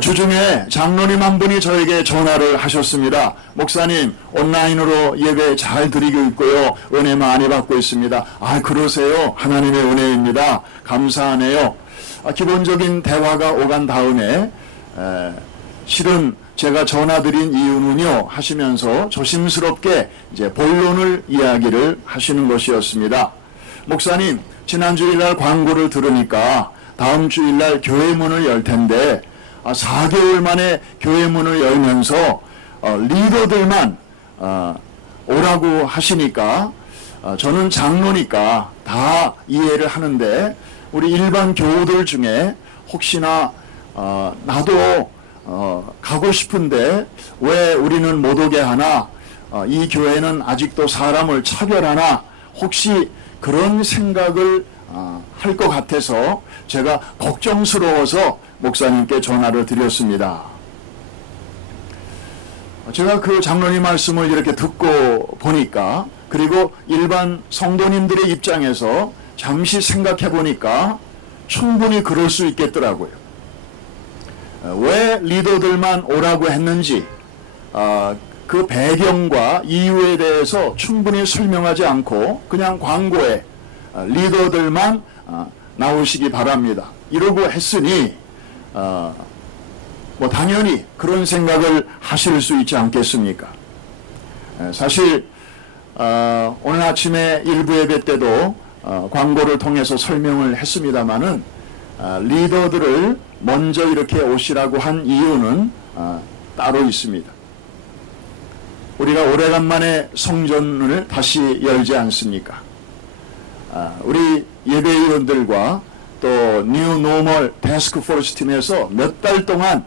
주중에 장로님 한 분이 저에게 전화를 하셨습니다. 목사님, 온라인으로 예배 잘 드리고 있고요. 은혜 많이 받고 있습니다. 아, 그러세요? 하나님의 은혜입니다. 감사하네요. 기본적인 대화가 오간 다음에 실은 제가 전화드린 이유는요 하시면서 조심스럽게 이제 본론을 이야기를 하시는 것이었습니다. 목사님, 지난 주일날 광고를 들으니까 다음 주일날 교회 문을 열 텐데 4개월 만에 교회 문을 열면서 리더들만 오라고 하시니까 저는 장로니까 다 이해를 하는데 우리 일반 교우들 중에 혹시나 나도 가고 싶은데 왜 우리는 못 오게 하나, 이 교회는 아직도 사람을 차별하나, 혹시 그런 생각을 할 것 같아서 제가 걱정스러워서 목사님께 전화를 드렸습니다. 제가 그 장로님 말씀을 이렇게 듣고 보니까, 그리고 일반 성도님들의 입장에서 잠시 생각해 보니까 충분히 그럴 수 있겠더라고요. 왜 리더들만 오라고 했는지 그 배경과 이유에 대해서 충분히 설명하지 않고 그냥 광고에 리더들만 나오시기 바랍니다 이러고 했으니 뭐 당연히 그런 생각을 하실 수 있지 않겠습니까? 사실 오늘 아침에 일부 예배 때도 광고를 통해서 설명을 했습니다마는 리더들을 먼저 이렇게 오시라고 한 이유는 따로 있습니다. 우리가 오래간만에 성전을 다시 열지 않습니까? 우리 예배위원들과 또 뉴 노멀 태스크포스 팀에서 몇 달 동안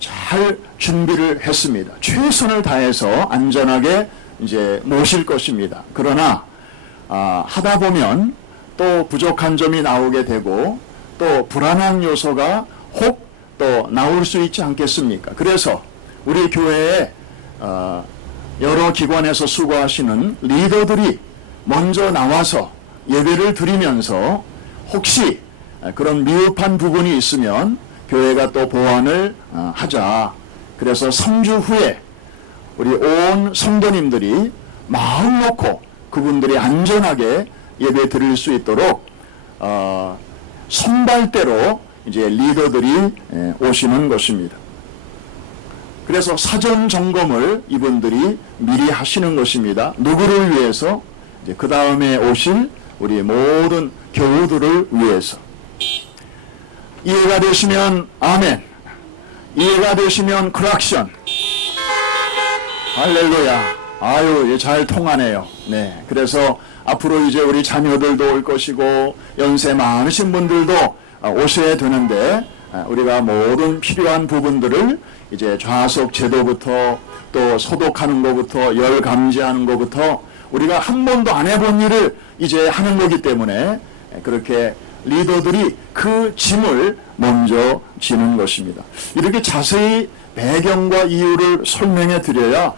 잘 준비를 했습니다. 최선을 다해서 안전하게 이제 모실 것입니다. 그러나 하다 보면 또 부족한 점이 나오게 되고 또 불안한 요소가 혹 또 나올 수 있지 않겠습니까? 그래서 우리 교회에 여러 기관에서 수고하시는 리더들이 먼저 나와서 예배를 드리면서 혹시 그런 미흡한 부분이 있으면 교회가 또 보완을 하자. 그래서 3주 후에 우리 온 성도님들이 마음 놓고 그분들이 안전하게 예배 드릴 수 있도록 선발대로 이제 리더들이 오시는 것입니다. 그래서 사전 점검을 이분들이 미리 하시는 것입니다. 누구를 위해서? 이제 그 다음에 오실 우리 모든 교우들을 위해서. 이해가 되시면 아멘. 이해가 되시면 크락션. 할렐루야. 아유, 잘 통하네요. 네. 그래서 앞으로 이제 우리 자녀들도 올 것이고 연세 많으신 분들도 오셔야 되는데 우리가 모든 필요한 부분들을 이제 좌석 제도부터 또 소독하는 것부터 열 감지하는 것부터 우리가 한 번도 안 해본 일을 이제 하는 거기 때문에 그렇게 리더들이 그 짐을 먼저 지는 것입니다. 이렇게 자세히 배경과 이유를 설명해 드려야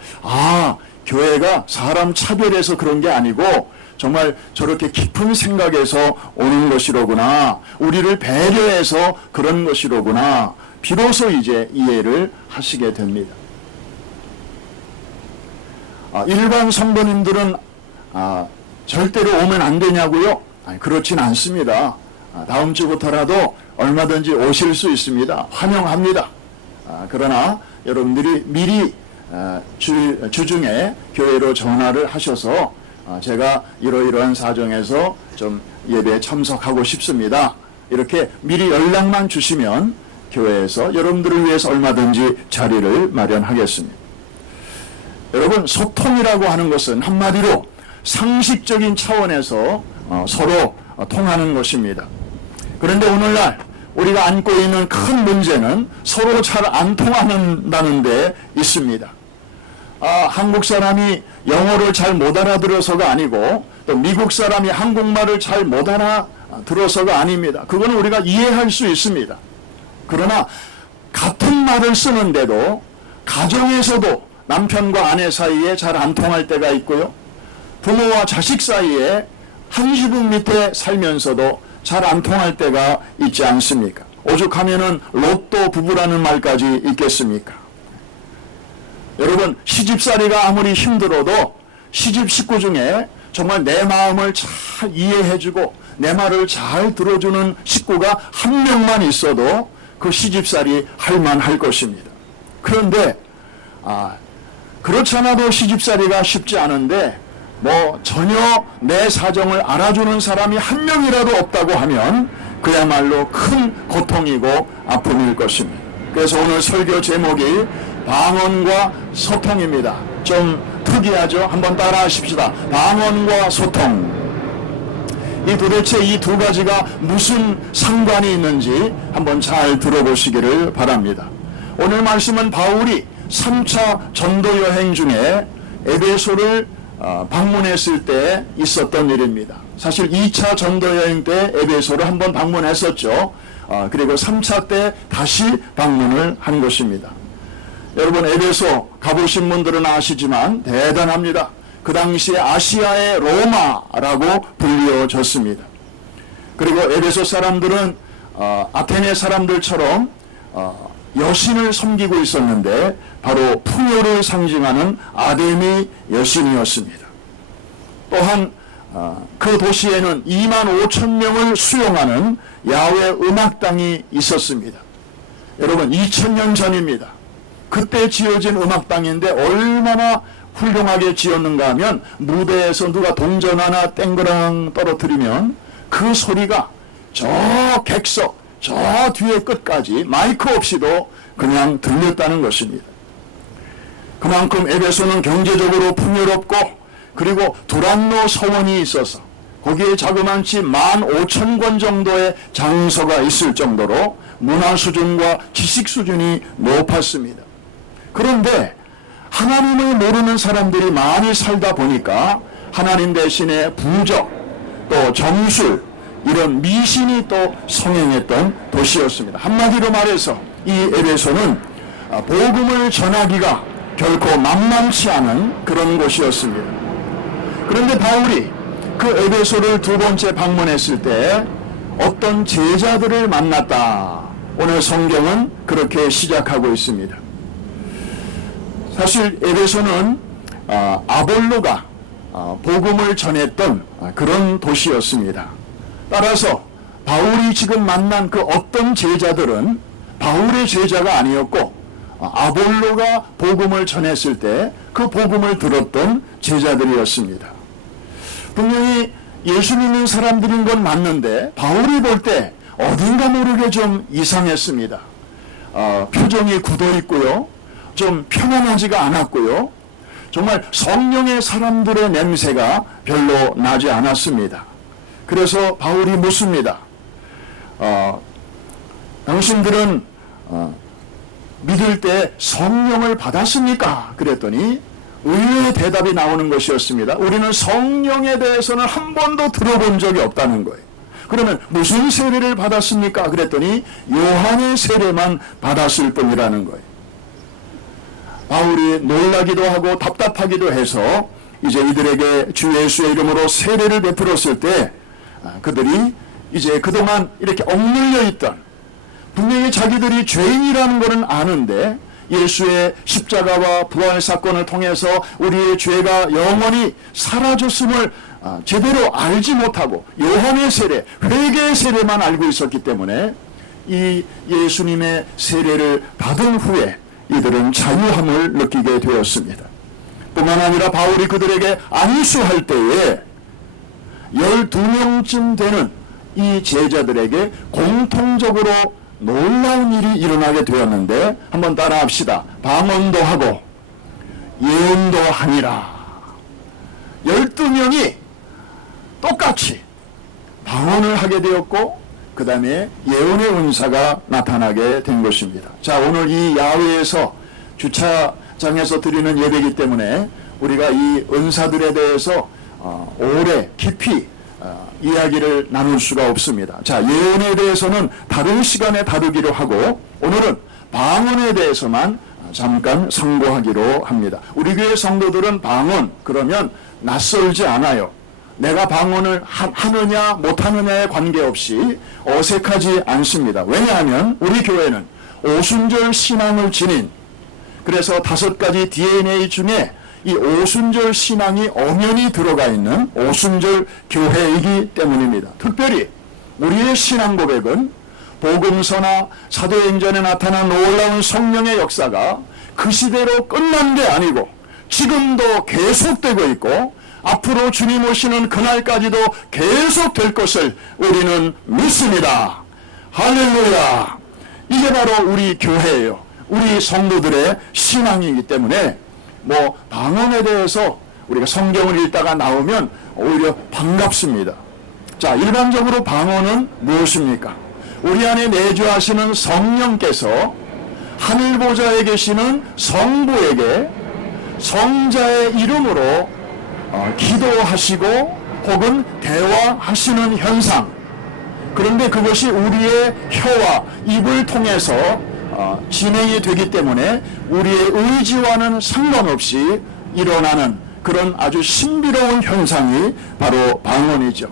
교회가 사람 차별해서 그런 게 아니고 정말 저렇게 깊은 생각에서 오는 것이로구나. 우리를 배려해서 그런 것이로구나. 비로소 이제 이해를 하시게 됩니다. 일반 성도님들은 절대로 오면 안 되냐고요? 그렇진 않습니다. 다음 주부터라도 얼마든지 오실 수 있습니다. 환영합니다. 그러나 여러분들이 미리 주중에 교회로 전화를 하셔서 제가 이러이러한 사정에서 좀 예배에 참석하고 싶습니다. 이렇게 미리 연락만 주시면 교회에서 여러분들을 위해서 얼마든지 자리를 마련하겠습니다. 여러분, 소통이라고 하는 것은 한마디로 상식적인 차원에서 서로 통하는 것입니다. 그런데 오늘날 우리가 안고 있는 큰 문제는 서로 잘 안 통한다는 데 있습니다. 한국 사람이 영어를 잘 못 알아들어서가 아니고 또 미국 사람이 한국말을 잘 못 알아들어서가 아닙니다. 그건 우리가 이해할 수 있습니다. 그러나 같은 말을 쓰는데도 가정에서도 남편과 아내 사이에 잘 안 통할 때가 있고요. 부모와 자식 사이에 한 지붕 밑에 살면서도 잘 안 통할 때가 있지 않습니까? 오죽하면은 로또 부부라는 말까지 있겠습니까? 여러분, 시집살이가 아무리 힘들어도 시집 식구 중에 정말 내 마음을 잘 이해해주고 내 말을 잘 들어주는 식구가 한 명만 있어도 그 시집살이 할만할 것입니다. 그런데 그렇지 않아도 시집살이가 쉽지 않은데 뭐 전혀 내 사정을 알아주는 사람이 한 명이라도 없다고 하면 그야말로 큰 고통이고 아픔일 것입니다. 그래서 오늘 설교 제목이 방언과 소통입니다. 좀 특이하죠? 한번 따라 하십시다. 방언과 소통. 도대체 이 두 가지가 무슨 상관이 있는지 한번 잘 들어보시기를 바랍니다. 오늘 말씀은 바울이 3차 전도 여행 중에 에베소를 방문했을 때 있었던 일입니다. 사실 2차 전도 여행 때 에베소를 한번 방문했었죠. 그리고 3차 때 다시 방문을 한 것입니다. 여러분, 에베소 가보신 분들은 아시지만 대단합니다. 그 당시에 아시아의 로마라고 불리워졌습니다. 그리고 에베소 사람들은 아테네 사람들처럼 여신을 섬기고 있었는데 바로 풍요를 상징하는 아데미 여신이었습니다. 또한 그 도시에는 2만 5천 명을 수용하는 야외 음악당이 있었습니다. 여러분, 2000년 전입니다. 그때 지어진 음악당인데 얼마나 훌륭하게 지었는가 하면 무대에서 누가 동전 하나 땡그랑 떨어뜨리면 그 소리가 저 객석 저 뒤에 끝까지 마이크 없이도 그냥 들렸다는 것입니다. 그만큼 에베소는 경제적으로 풍요롭고 그리고 두란노 서원이 있어서 거기에 자그만치 15,000권 정도의 장소가 있을 정도로 문화 수준과 지식 수준이 높았습니다. 그런데 하나님을 모르는 사람들이 많이 살다 보니까 하나님 대신에 부적 또 정술 이런 미신이 또 성행했던 도시였습니다. 한마디로 말해서 이 에베소는 복음을 전하기가 결코 만만치 않은 그런 곳이었습니다. 그런데 바울이 그 에베소를 두 번째 방문했을 때 어떤 제자들을 만났다. 오늘 성경은 그렇게 시작하고 있습니다. 사실 에베소는 아볼로가 복음을 전했던 그런 도시였습니다. 따라서 바울이 지금 만난 그 어떤 제자들은 바울의 제자가 아니었고 아볼로가 복음을 전했을 때 그 복음을 들었던 제자들이었습니다. 분명히 예수 믿는 사람들인 건 맞는데 바울이 볼 때 어딘가 모르게 좀 이상했습니다. 표정이 굳어 있고요. 좀 편안하지가 않았고요. 정말 성령의 사람들의 냄새가 별로 나지 않았습니다. 그래서 바울이 묻습니다. 당신들은 믿을 때 성령을 받았습니까? 그랬더니 의외의 대답이 나오는 것이었습니다. 우리는 성령에 대해서는 한 번도 들어본 적이 없다는 거예요. 그러면 무슨 세례를 받았습니까? 그랬더니 요한의 세례만 받았을 뿐이라는 거예요. 바울이 놀라기도 하고 답답하기도 해서 이제 이들에게 주 예수의 이름으로 세례를 베풀었을 때 그들이 이제 그동안 이렇게 억눌려 있던 분명히 자기들이 죄인이라는 것은 아는데 예수의 십자가와 부활 사건을 통해서 우리의 죄가 영원히 사라졌음을 제대로 알지 못하고 요한의 세례, 회개의 세례만 알고 있었기 때문에 이 예수님의 세례를 받은 후에 이들은 자유함을 느끼게 되었습니다. 뿐만 아니라 바울이 그들에게 안수할 때에 12명쯤 되는 이 제자들에게 공통적으로 놀라운 일이 일어나게 되었는데 한번 따라 합시다. 방언도 하고 예언도 하니라. 12명이 똑같이 방언을 하게 되었고 그 다음에 예언의 은사가 나타나게 된 것입니다. 자, 오늘 이 야외에서 주차장에서 드리는 예배이기 때문에 우리가 이 은사들에 대해서 오래 깊이 이야기를 나눌 수가 없습니다. 자, 예언에 대해서는 다른 시간에 다루기로 하고 오늘은 방언에 대해서만 잠깐 상고하기로 합니다. 우리 교회 성도들은 방언 그러면 낯설지 않아요. 내가 방언을 하느냐 못하느냐에 관계없이 어색하지 않습니다. 왜냐하면 우리 교회는 오순절 신앙을 지닌, 그래서 5가지 DNA 중에 이 오순절 신앙이 엄연히 들어가 있는 오순절 교회이기 때문입니다. 특별히 우리의 신앙 고백은 복음서나 사도행전에 나타난 놀라운 성령의 역사가 그 시대로 끝난 게 아니고 지금도 계속되고 있고 앞으로 주님 오시는 그날까지도 계속될 것을 우리는 믿습니다. 할렐루야! 이게 바로 우리 교회예요. 우리 성도들의 신앙이기 때문에 뭐 방언에 대해서 우리가 성경을 읽다가 나오면 오히려 반갑습니다. 자, 일반적으로 방언은 무엇입니까? 우리 안에 내주하시는 성령께서 하늘보좌에 계시는 성부에게 성자의 이름으로 기도하시고 혹은 대화하시는 현상. 그런데 그것이 우리의 혀와 입을 통해서 진행이 되기 때문에 우리의 의지와는 상관없이 일어나는 그런 아주 신비로운 현상이 바로 방언이죠.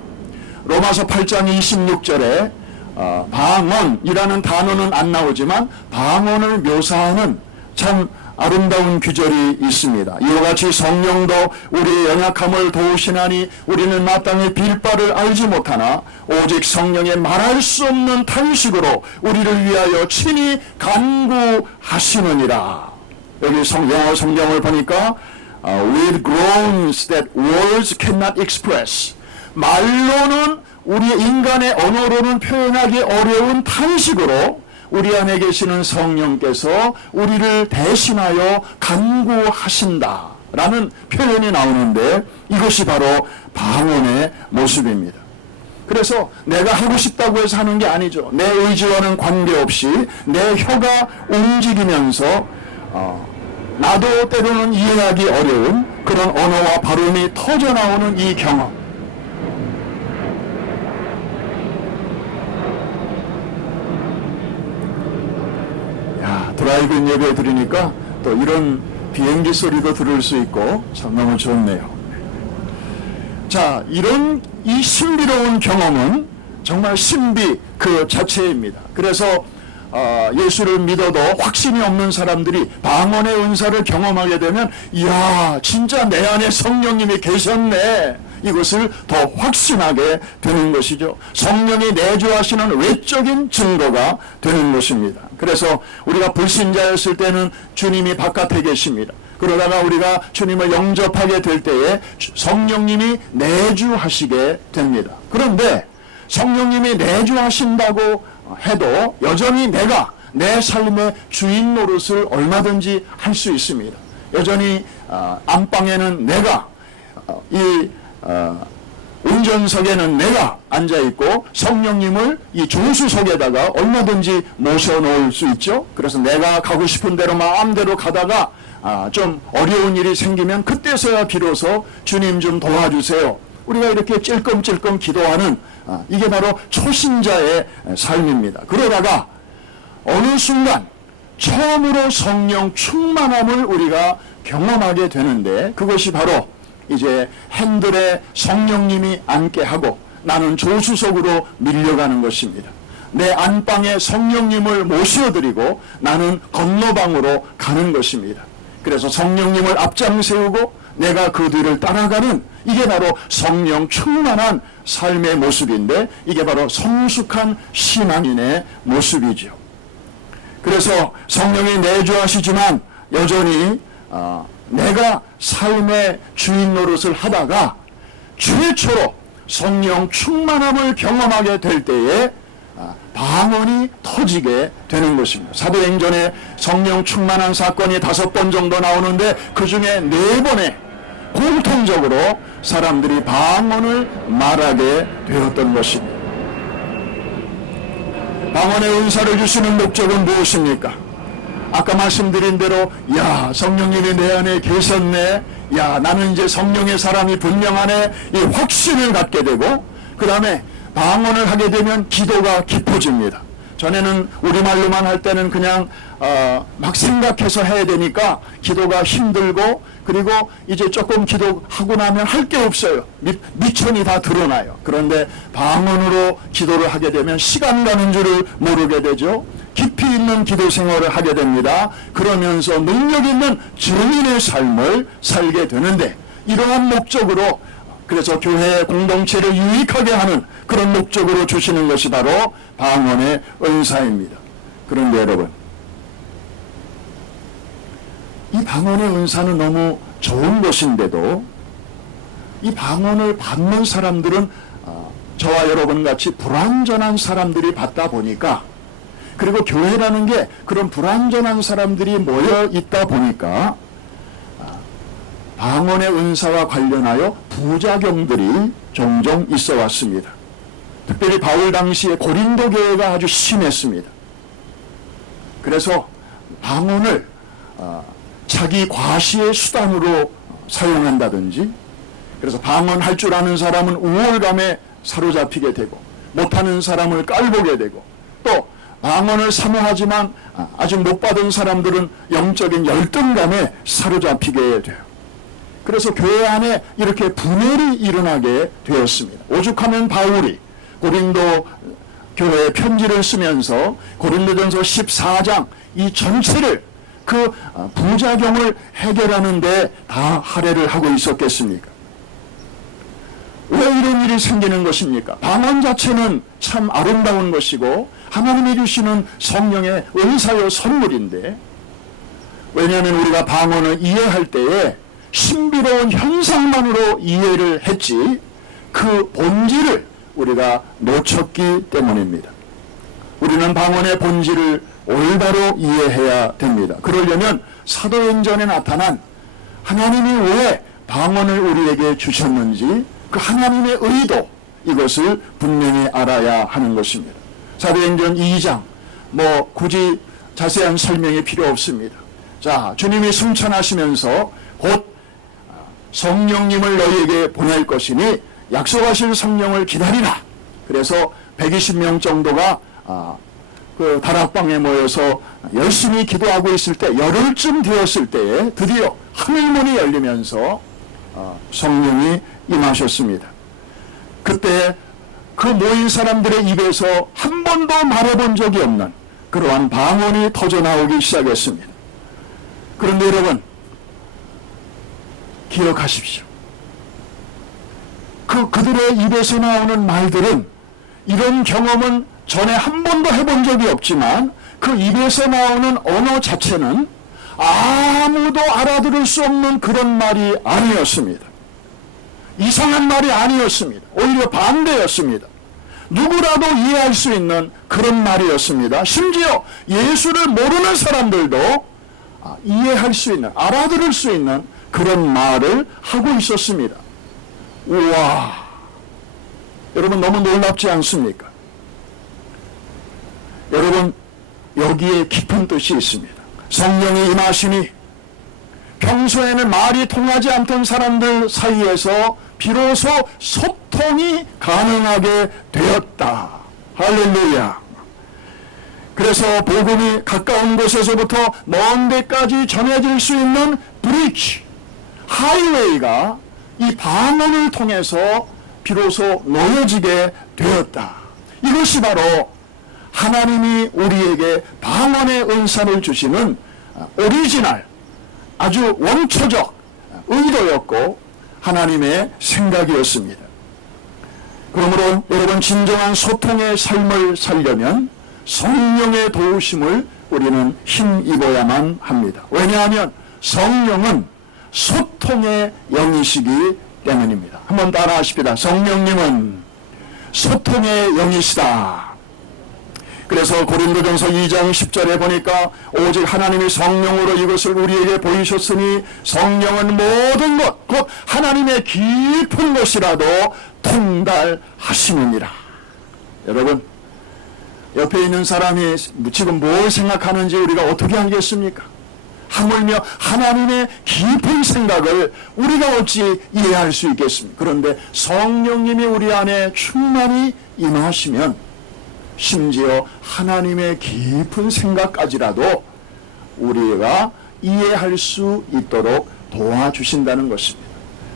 로마서 8장 26절에 방언이라는 단어는 안 나오지만 방언을 묘사하는 참 아름다운 규절이 있습니다. 이와 같이 성령도 우리의 연약함을 도우시나니 우리는 마땅히 빌 바를 알지 못하나 오직 성령의 말할 수 없는 탄식으로 우리를 위하여 친히 간구하시느니라. 여기 영어 성경을 보니까 with groans that words cannot express, 말로는 우리 인간의 언어로는 표현하기 어려운 탄식으로 우리 안에 계시는 성령께서 우리를 대신하여 간구하신다라는 표현이 나오는데 이것이 바로 방언의 모습입니다. 그래서 내가 하고 싶다고 해서 하는 게 아니죠. 내 의지와는 관계없이 내 혀가 움직이면서 나도 때로는 이해하기 어려운 그런 언어와 발음이 터져나오는 이 경험. 드라이브인 예배 드리니까 또 이런 비행기 소리도 들을 수 있고 참 너무 좋네요. 자, 이런 이 신비로운 경험은 정말 신비 그 자체입니다. 그래서 예수를 믿어도 확신이 없는 사람들이 방언의 은사를 경험하게 되면 이야, 진짜 내 안에 성령님이 계셨네, 이것을 더 확신하게 되는 것이죠. 성령이 내주하시는 외적인 증거가 되는 것입니다. 그래서 우리가 불신자였을 때는 주님이 바깥에 계십니다. 그러다가 우리가 주님을 영접하게 될 때에 성령님이 내주하시게 됩니다. 그런데 성령님이 내주하신다고 해도 여전히 내가 내 삶의 주인 노릇을 얼마든지 할 수 있습니다. 여전히 안방에는 내가, 운전석에는 내가 앉아있고 성령님을 이 조수석에다가 얼마든지 모셔놓을 수 있죠. 그래서 내가 가고 싶은 대로 마음대로 가다가 좀 어려운 일이 생기면 그때서야 비로소 주님 좀 도와주세요, 우리가 이렇게 찔끔찔끔 기도하는 이게 바로 초신자의 삶입니다. 그러다가 어느 순간 처음으로 성령 충만함을 우리가 경험하게 되는데 그것이 바로 이제 핸들에 성령님이 앉게 하고 나는 조수석으로 밀려가는 것입니다. 내 안방에 성령님을 모셔드리고 나는 건너방으로 가는 것입니다. 그래서 성령님을 앞장 세우고 내가 그 뒤를 따라가는 이게 바로 성령 충만한 삶의 모습인데 이게 바로 성숙한 신앙인의 모습이죠. 그래서 성령이 내주하시지만 여전히 내가 삶의 주인 노릇을 하다가 최초로 성령 충만함을 경험하게 될 때에 방언이 터지게 되는 것입니다. 사도행전에 성령 충만한 사건이 5번 정도 나오는데 그 중에 4번에 공통적으로 사람들이 방언을 말하게 되었던 것입니다. 방언의 은사를 주시는 목적은 무엇입니까? 아까 말씀드린 대로 야, 성령님이 내 안에 계셨네, 야, 나는 이제 성령의 사람이 분명하네, 이 확신을 갖게 되고 그 다음에 방언을 하게 되면 기도가 깊어집니다. 전에는 우리말로만 할 때는 그냥 막 생각해서 해야 되니까 기도가 힘들고, 그리고 이제 조금 기도하고 나면 할 게 없어요. 미천이 다 드러나요. 그런데 방언으로 기도를 하게 되면 시간 가는 줄을 모르게 되죠. 깊이 있는 기도 생활을 하게 됩니다. 그러면서 능력 있는 증인의 삶을 살게 되는데, 이러한 목적으로, 그래서 교회 공동체를 유익하게 하는 그런 목적으로 주시는 것이 바로 방언의 은사입니다. 그런데 여러분, 이 방언의 은사는 너무 좋은 것인데도 이 방언을 받는 사람들은 저와 여러분 같이 불완전한 사람들이 받다 보니까, 그리고 교회라는 게 그런 불완전한 사람들이 모여 있다 보니까 방언의 은사와 관련하여 부작용들이 종종 있어 왔습니다. 특별히 바울 당시에 고린도 교회가 아주 심했습니다. 그래서 방언을 자기 과시의 수단으로 사용한다든지, 그래서 방언할 줄 아는 사람은 우월감에 사로잡히게 되고, 못하는 사람을 깔보게 되고, 또 방언을 사모하지만 아직 못 받은 사람들은 영적인 열등감에 사로잡히게 돼요. 그래서 교회 안에 이렇게 분열이 일어나게 되었습니다. 오죽하면 바울이 고린도 교회에 편지를 쓰면서 고린도전서 14장 이 전체를 그 부작용을 해결하는 데 다 할애를 하고 있었겠습니까? 왜 이런 일이 생기는 것입니까? 방언 자체는 참 아름다운 것이고 하나님이 주시는 성령의 은사요 선물인데, 왜냐하면 우리가 방언을 이해할 때에 신비로운 현상만으로 이해를 했지 그 본질을 우리가 놓쳤기 때문입니다. 우리는 방언의 본질을 올바로 이해해야 됩니다. 그러려면 사도행전에 나타난 하나님이 왜 방언을 우리에게 주셨는지 그 하나님의 의도, 이것을 분명히 알아야 하는 것입니다. 사도행전 2장 굳이 자세한 설명이 필요 없습니다. 자, 주님이 승천하시면서 곧 성령님을 너희에게 보낼 것이니 약속하실 성령을 기다리라. 그래서 120명 정도가 그 다락방에 모여서 열심히 기도하고 있을 때, 열흘쯤 되었을 때에 드디어 하늘문이 열리면서 성령이 임하셨습니다. 그때 그 모인 사람들의 입에서 한 번도 말해본 적이 없는 그러한 방언이 터져나오기 시작했습니다. 그런데 여러분, 기억하십시오. 그들의 입에서 나오는 말들은, 이런 경험은 전에 한 번도 해본 적이 없지만 그 입에서 나오는 언어 자체는 아무도 알아들을 수 없는 그런 말이 아니었습니다. 이상한 말이 아니었습니다. 오히려 반대였습니다. 누구라도 이해할 수 있는 그런 말이었습니다. 심지어 예수를 모르는 사람들도 이해할 수 있는, 알아들을 수 있는 그런 말을 하고 있었습니다. 우와, 여러분 너무 놀랍지 않습니까? 여러분, 여기에 깊은 뜻이 있습니다. 성령이 임하시니 평소에는 말이 통하지 않던 사람들 사이에서 비로소 소통이 가능하게 되었다. 할렐루야. 그래서 복음이 가까운 곳에서부터 먼 데까지 전해질 수 있는 브리지, 하이웨이가 이 방언을 통해서 비로소 놓여지게 되었다. 이것이 바로 하나님이 우리에게 방언의 은사를 주시는 오리지널, 아주 원초적 의도였고 하나님의 생각이었습니다. 그러므로 여러분, 진정한 소통의 삶을 살려면 성령의 도우심을 우리는 힘입어야만 합니다. 왜냐하면 성령은 소통의 영이시기 때문입니다. 한번 따라 하십시다. 성령님은 소통의 영이시다. 그래서 고린도전서 2장 10절에 보니까 오직 하나님이 성령으로 이것을 우리에게 보이셨으니 성령은 모든 것, 곧 하나님의 깊은 것이라도 통달하시느니라. 여러분, 옆에 있는 사람이 지금 뭘 생각하는지 우리가 어떻게 알겠습니까? 하물며 하나님의 깊은 생각을 우리가 어찌 이해할 수 있겠습니까? 그런데 성령님이 우리 안에 충만히 임하시면 심지어 하나님의 깊은 생각까지라도 우리가 이해할 수 있도록 도와주신다는 것입니다.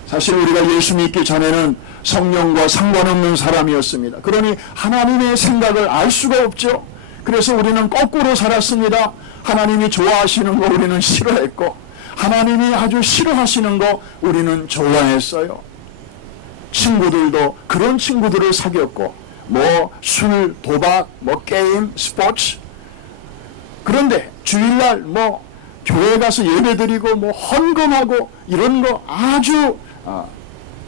사실 우리가 예수 믿기 전에는 성령과 상관없는 사람이었습니다. 그러니 하나님의 생각을 알 수가 없죠. 그래서 우리는 거꾸로 살았습니다. 하나님이 좋아하시는 거 우리는 싫어했고, 하나님이 아주 싫어하시는 거 우리는 좋아했어요. 친구들도 그런 친구들을 사귀었고, 뭐 술, 도박, 뭐 게임, 스포츠. 그런데 주일날 뭐 교회 가서 예배드리고 뭐 헌금하고 이런 거 아주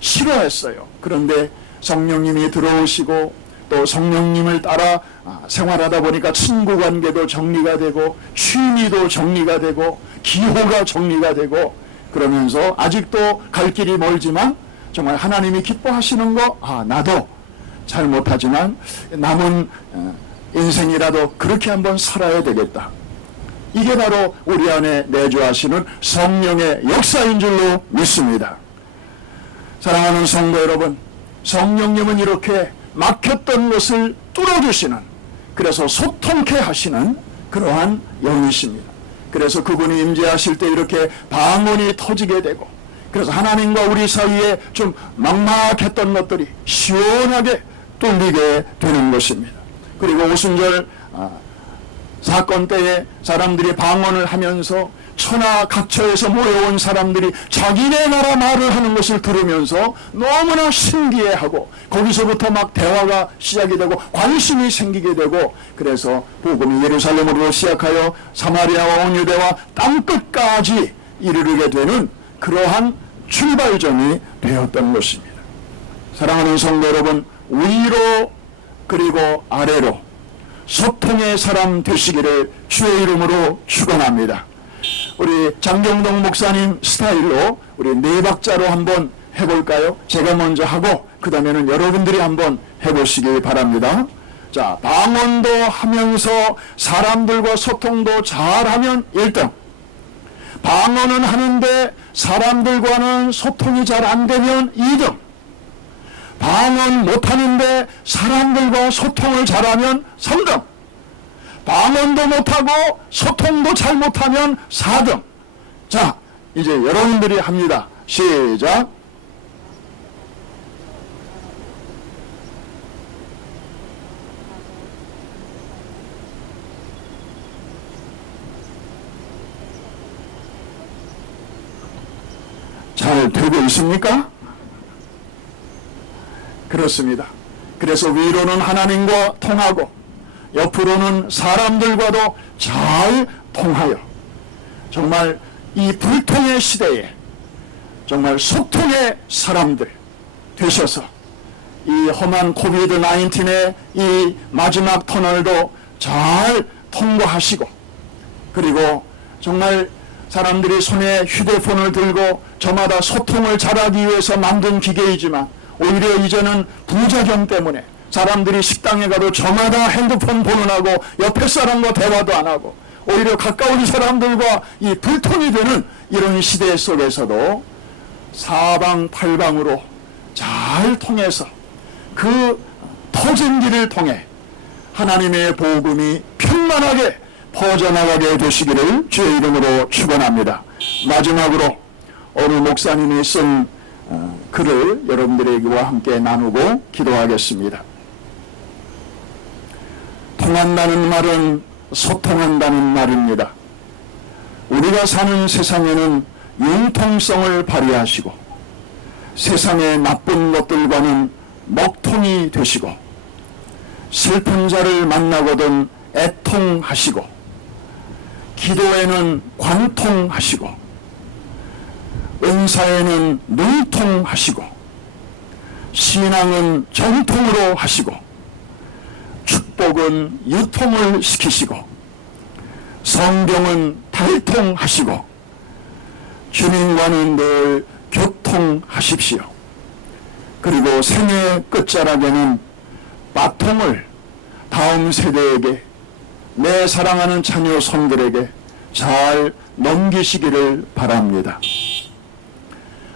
싫어했어요. 그런데 성령님이 들어오시고 또 성령님을 따라 생활하다 보니까 친구 관계도 정리가 되고 취미도 정리가 되고 기호가 정리가 되고, 그러면서 아직도 갈 길이 멀지만 정말 하나님이 기뻐하시는 거, 나도 잘 못하지만 남은 인생이라도 그렇게 한번 살아야 되겠다. 이게 바로 우리 안에 내주하시는 성령의 역사인 줄로 믿습니다. 사랑하는 성도 여러분, 성령님은 이렇게 막혔던 것을 뚫어주시는, 그래서 소통케 하시는 그러한 영이십니다. 그래서 그분이 임재하실 때 이렇게 방언이 터지게 되고, 그래서 하나님과 우리 사이에 좀 막막했던 것들이 시원하게 뚫리게 되는 것입니다. 그리고 오순절 사건 때에 사람들이 방언을 하면서 천하 각처에서 모여온 사람들이 자기네 나라 말을 하는 것을 들으면서 너무나 신기해하고, 거기서부터 막 대화가 시작이 되고 관심이 생기게 되고, 그래서 복음이 예루살렘으로 시작하여 사마리아와 온 유대와 땅끝까지 이르르게 되는 그러한 출발점이 되었던 것입니다. 사랑하는 성도 여러분, 위로 그리고 아래로 소통의 사람 되시기를 주의 이름으로 축원합니다. 우리 장경동 목사님 스타일로 우리 네 박자로 한번 해볼까요? 제가 먼저 하고 그 다음에는 여러분들이 한번 해보시기 바랍니다. 자, 방언도 하면서 사람들과 소통도 잘하면 1등. 방언은 하는데 사람들과는 소통이 잘 안 되면 2등. 방언 못하는데 사람들과 소통을 잘하면 3등. 방언도 못하고 소통도 잘 못하면 4등. 자, 이제 여러분들이 합니다. 시작. 잘 되고 있습니까? 그렇습니다. 그래서 위로는 하나님과 통하고 옆으로는 사람들과도 잘 통하여 정말 이 불통의 시대에 정말 소통의 사람들 되셔서 이 험한 코비드 19의 이 마지막 터널도 잘 통과하시고, 그리고 정말 사람들이 손에 휴대폰을 들고 저마다 소통을 잘하기 위해서 만든 기계이지만 오히려 이제는 부작용 때문에 사람들이 식당에 가도 저마다 핸드폰 보는하고 옆에 사람과 대화도 안 하고 오히려 가까운 사람들과 이 불통이 되는 이런 시대 속에서도 사방팔방으로 잘 통해서 그 터진 길을 통해 하나님의 복음이 편만하게 퍼져나가게 되시기를 주의 이름으로 축원합니다. 마지막으로 오늘 목사님이 쓴 글을 여러분들과 함께 나누고 기도하겠습니다. 통한다는 말은 소통한다는 말입니다. 우리가 사는 세상에는 융통성을 발휘하시고 세상의 나쁜 것들과는 먹통이 되시고 슬픈 자를 만나거든 애통하시고 기도에는 관통하시고 은사에는 능통하시고 신앙은 정통으로 하시고 축복은 유통을 시키시고 성경은 달통하시고 주님과는 늘 교통하십시오. 그리고 생의 끝자락에는 바통을 다음 세대에게, 내 사랑하는 자녀 손들에게 잘 넘기시기를 바랍니다.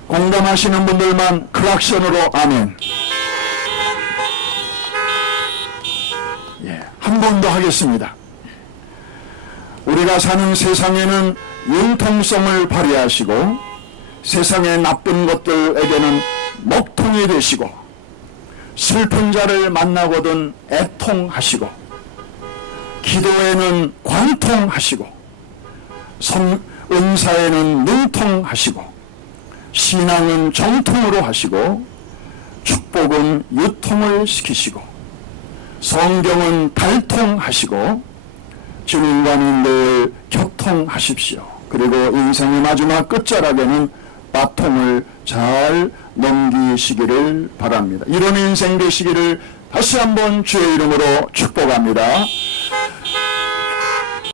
공감하시는 분들만 클락션으로 아멘. 예. 한 번 더 하겠습니다. 우리가 사는 세상에는 융통성을 발휘하시고 세상의 나쁜 것들에게는 먹통이 되시고 슬픈 자를 만나거든 애통하시고 기도에는 관통하시고 은사에는 능통하시고 신앙은 정통으로 하시고 축복은 유통을 시키시고 성경은 달통하시고 주님과는 늘 교통하십시오. 그리고 인생의 마지막 끝자락에는 바통을 잘 넘기시기를 바랍니다. 이런 인생 되시기를 다시 한번 주의 이름으로 축복합니다.